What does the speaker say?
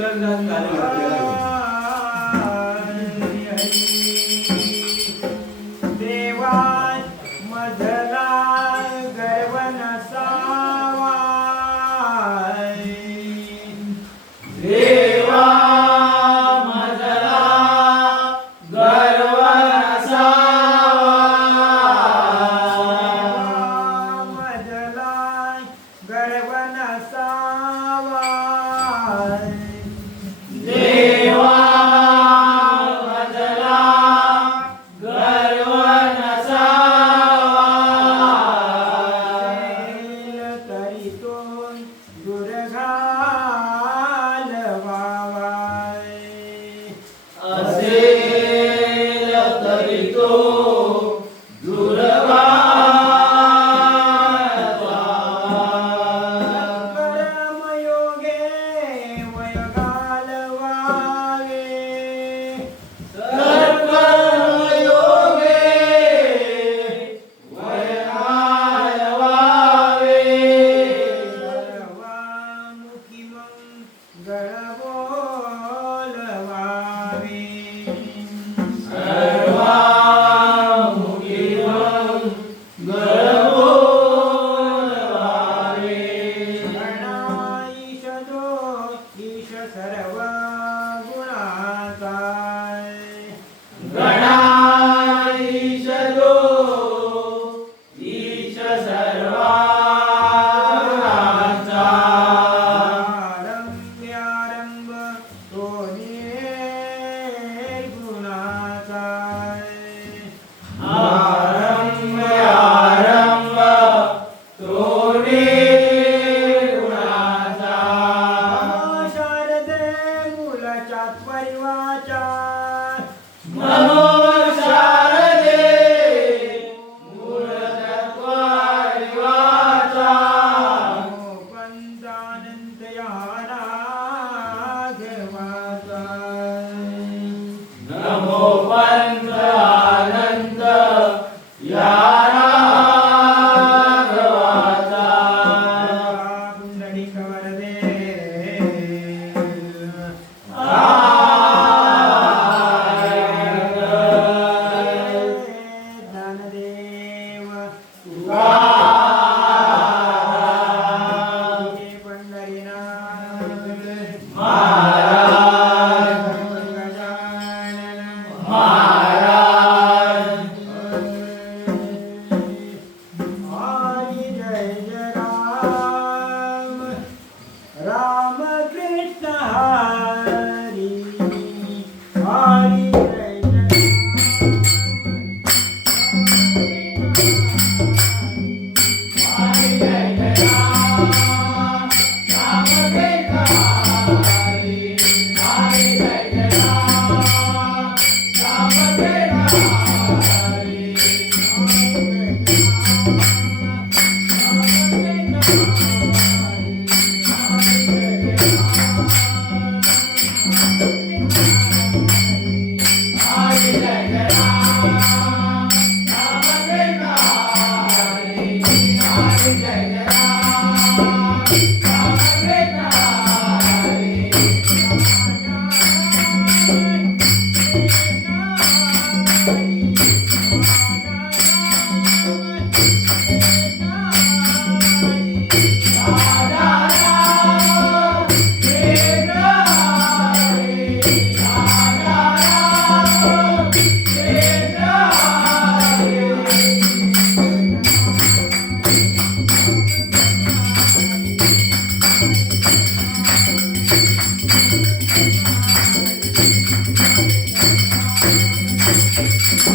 Shankaracharya Así la.